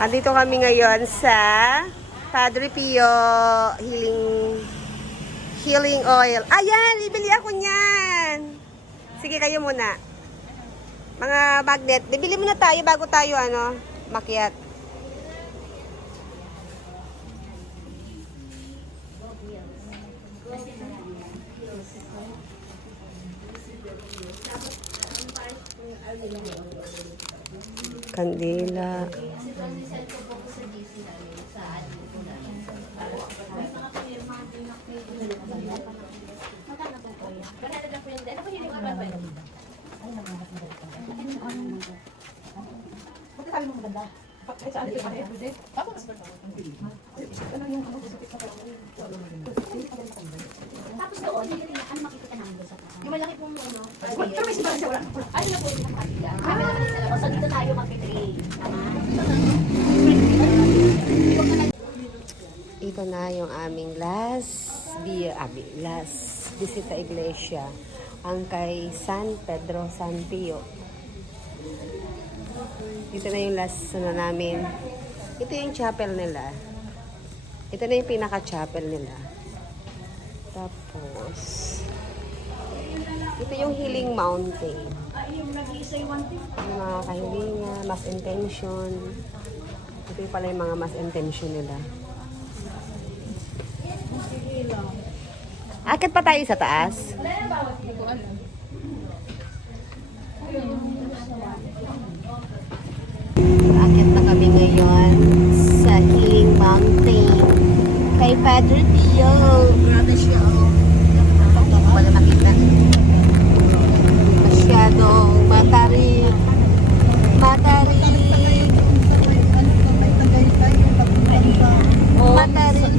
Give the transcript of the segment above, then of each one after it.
Andito kami ngayon sa Padre Pio Healing Oil. Ayan, bibili ako niyan. Sige, kayo muna. Mga magnet, bibili muna tayo bago tayo makyat. Kandila. Tapos doon, ano makikita namin doon sa yung malaki pong pero may siya wala. Ay, na po yung kapila. Kami na kanina lang. So, dito tayo mag-train. Ito na yung aming last bisita iglesia. Ang kay San Pedro San Pio. Ito na yung last namin. Ito yung chapel nila. Ito na yung pinaka-chapel nila. Tapos, ito yung Healing Mountain. Yung mga kahilingan, mass intention. Ito yung pala yung mga mass intention nila. Akit pa tayo sa taas? Akit na kami ngayon sa Healing Mountain kay Padre Pio. Grabe siya. Ito ko pala makita. Masyadong matarik. Matarik. Matarik.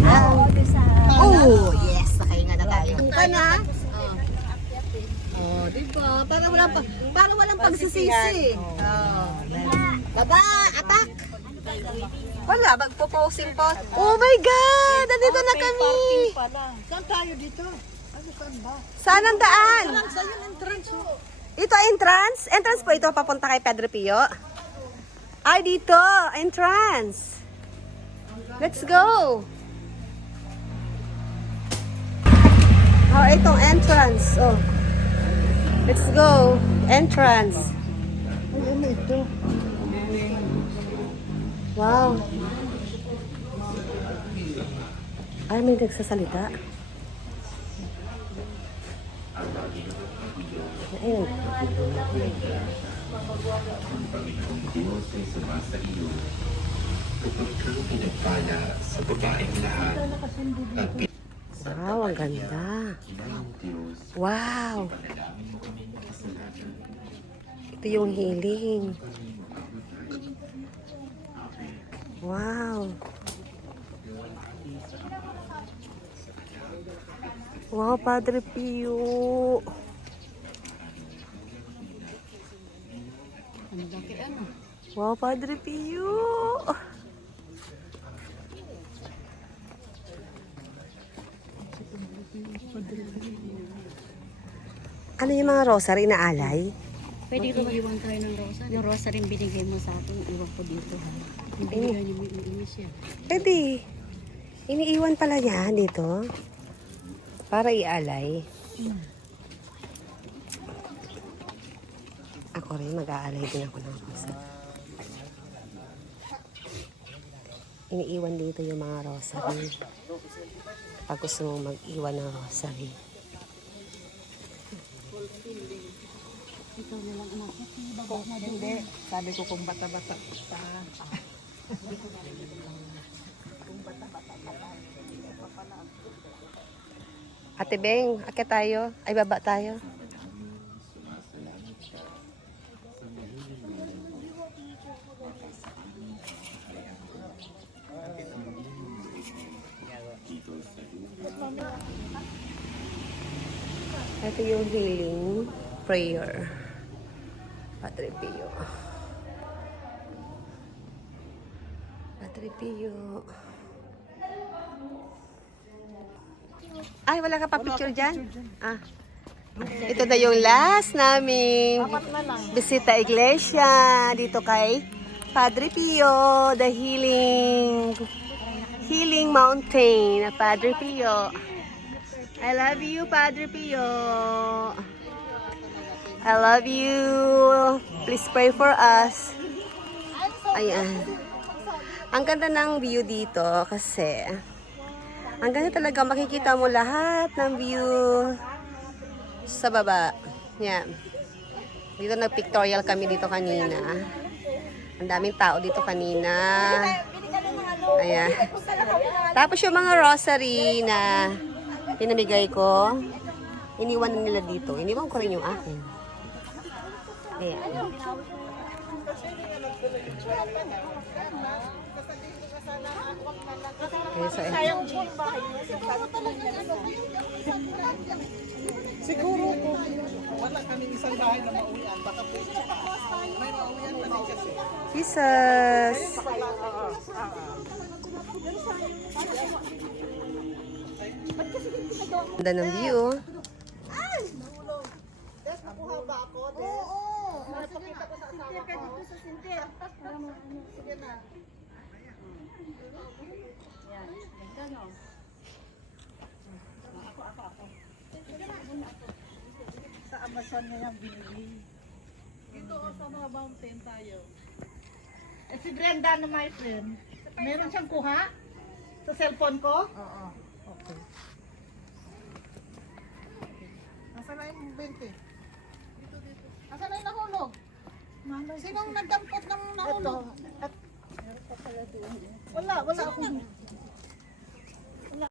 Oh, yes. Sakay nga na tayo. Buka na. Oh, diba? Para walang pagsisisi. Oh. Baba, atak. Wala, magpo-posing po. Oh my God! Nandito na kami. Saan tayo dito? Ano saan ba? Saan ang daan? Saan yung entrance? Ito entrance? Entrance po ito papunta kay Padre Pio? Ay, dito. Entrance. Let's go. Oh, itong entrance. Oh. Let's go. Entrance. Ay, ano ito? Wow. Ay, may nagsasalita. Ayun. Diyos ay sumasa iyo. Kapag kang pinagpala sa babaeng lahat at Wow, ang ganda. ng Diyos, Wow. panalangin mo kami kasalanan. Ito yung healing. Wow. Wow, Padre Pio. Wow, Padre Pio. Ano yung mga rosary na alay? Pwede ko iwan tayo ng rosa. Yung rosa rin binigay mo sa akin, iwan ko dito. Yung binigay niyo yung inis yan. Pwede. Iniiwan pala niya dito. Para ialay. Ako rin, mag-aalay din ako ng rosa. Iniiwan dito yung mga rosary. Pag gusto mong mag-iwan ng rosary. Ito na lang anak. Hindi. Sabi ko kung bata-bata pa. Ate Beng, akit tayo. Ay, baba tayo. Ito yung healing prayer. Padre Pio. Padre Pio. Ay, wala ka pa picture dyan? Ah. Ito na yung last naming bisita iglesia dito kay Padre Pio, the healing mountain of Padre Pio. I love you, Padre Pio. I love you. Please pray for us. Ayan. Ang ganda ng view dito kasi ang ganda talaga, makikita mo lahat ng view sa baba. Yan. Dito nag-pictorial kami dito kanina. Ang daming tao dito kanina. Ayan. Tapos yung mga rosary na pinamigay ko, iniwan na nila dito. Iniwan ko rin yung akin. Ayan. Siguro kung wala kaming isang bahay na mauwian, baka pwede sa may mauwian na rin kasi. Jesus! Ganda ng view. Nakuha ba ako? Napakita ko sa asawa ko. Sige na. Sa Amazon na yung binili. Ito sa mga mountain tayo. Eh, si Brenda na my friend. Meron siyang kuha? Sa cellphone ko? Oo. Okay. Nasaan na yung 20? Nasaan na yung nahulog? Sinong nagdampot ng nahulog? Wala akong...